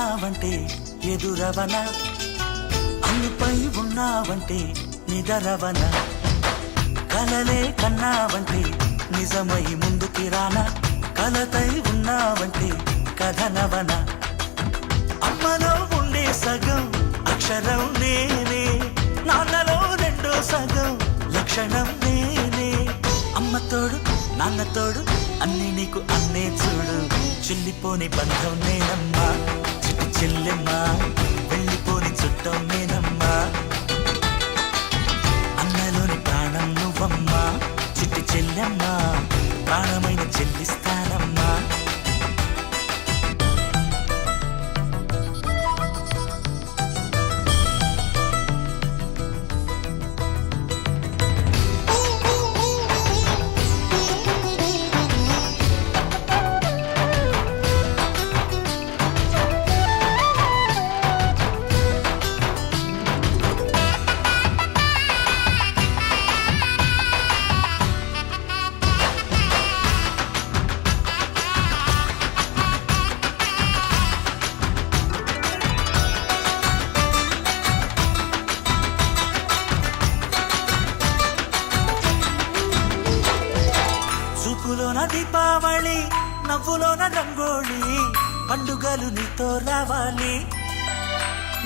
ఉన్నావంటే ఎదురవన, అన్నిపై ఉన్నావంటే నిదరవన, కలలే కన్నావంటే నిజమై ముందుకి రానా, కలతై ఉన్నావంటే కథనవన. అమ్మలో ఉండే సగం అక్షరం నేనే, నాన్నలో రెండో సగం లక్షణం నేనే. అమ్మ తోడు నాన్న తోడు అన్నీ నీకు అన్నే చూడు, చెల్లిపోని బంధం నేనమ్మా చిట్టి చెల్లెమ్మా, వెళ్ళిపోని చుట్టం నేనమ్మా. అన్నలోని ప్రాణం నువ్వమ్మా చిట్టి చెల్లెమ్మా, ప్రాణమైన చెల్లిస్తానమ్మా. చూపులోన దీపావళి, నవ్వులోన రంగోళి, పండుగలు నీతో రావాలి,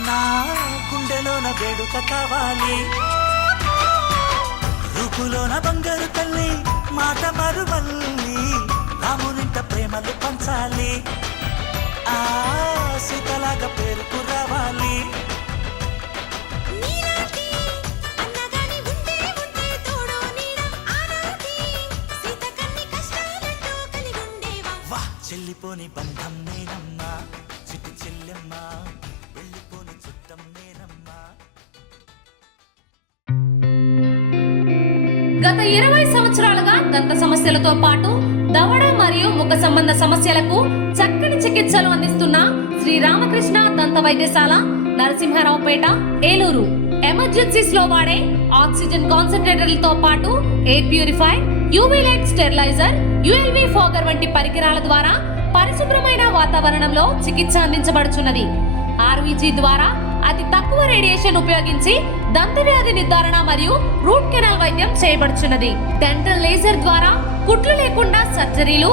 నా గుండెలోన వేడుక కావాలి. రూపులోన బంగారు తల్లి, మాట మరువల్లి, రామునింట ప్రేమలు పంచాలి, ఆ సీతలాగా పేరుకు రావాలి. చెల్లిపోని బంధం నేనమ్మా చిట్టి చెల్లెమ్మా, వెళ్ళిపోని చుట్టం నేనమ్మా. గత 20 సంవత్సరాలుగా దంత సమస్యలతో పాటు దవడ మరియు ముఖ సంబంధ సమస్యలకు చక్కని చికిత్సలు అందిస్తున్న శ్రీ రామకృష్ణ దంత వైద్యశాల, నరసింహారావుపేట, ఏలూరు. ఎమర్జెన్సీస్ లో వాడే ఆక్సిజన్ కాన్సంట్రేటర్లతో పాటు air purify, UV light steriliser, ULV fogger వంటి పరికరాల ద్వారా పరిశుభ్రమైన వాతావరణంలో చికిత్స అందించబడుచున్నది. ఆర్వీజీ ద్వారా అతి తక్కువ రేడియేషన్ ఉపయోగించి దంత వ్యాధి నిర్ధారణ మరియు రూట్ కెనాల్ వైద్యం చేయబడుచున్నది. డెంటల్ లేజర్ ద్వారా కుట్లు లేకుండా సర్జరీలు,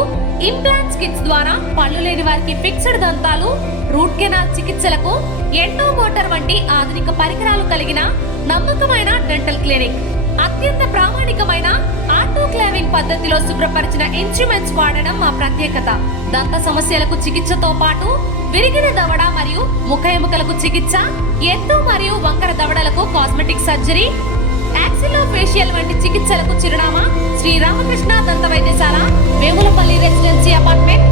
ఇంప్లాంట్స్ కిట్స్ ద్వారా పళ్ళు లేని వారికి ఫిక్స్డ్ దంతాలు, రూట్ కెనాల్ చికిత్సలకు ఎండో మోటార్ వంటి ఆధునిక పరికరాలు కలిగిన నమ్మకమైన డెంటల్ క్లినిక్. అత్యంత ప్రామాణికమైన ఆటోక్లావింగ్ పద్ధతిలో శుభ్రపరిచిన ఇన్స్ట్రుమెంట్స్ వాడడం మా ప్రత్యేకత. దంత సమస్యలకు చికిత్సతో పాటు విరిగిన దవడ మరియు ముఖ ఎముకలకు చికిత్స, ఎత్తు మరియు వంకర దవడలకు కాస్మెటిక్ సర్జరీ, యాక్సిలోఫేషియల్ వంటి చికిత్సలకు చిరునామా శ్రీ రామకృష్ణ దంత వైద్యశాల, వేములపల్లి రెసిడెన్సీ అపార్ట్మెంట్,